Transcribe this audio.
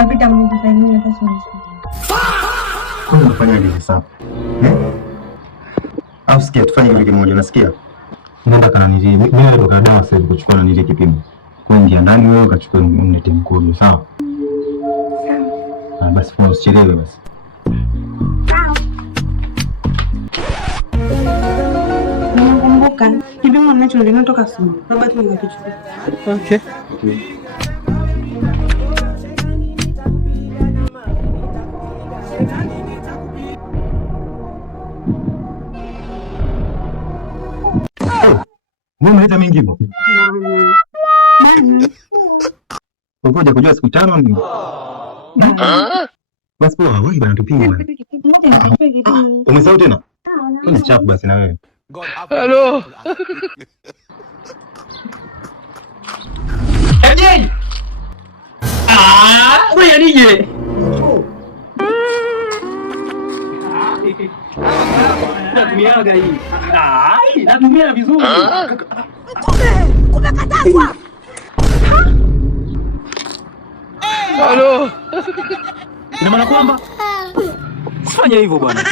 Unapita mnitafanyia hata sio. Kwani unafanyaje sasa? Au sikia tufanye kitu kimoja, unasikia? Nenda kana nili. Mimi ndo kana dawa sasa kuchukua na nile kipimo. Kuingia ndani wewe ukachukua mnete mkojo, sawa? Sawa. Basi usichelewe basi. Nakumbuka kipimo ninacholinga toka simu. Baba tu nikichukua. Okay. Mbona unaleta mingi hivyo? Ngoja kujua siku 5 ni. Basi poa, wewe bana tupime bana. Umesahau tena? Ni chapu basi na wewe. Hello. Ejeni. Wewe nije. Natumiaga hii. Natumia vizuri. Kumekatazwa. Halo. Ina maana kwamba fanya hivyo bwana.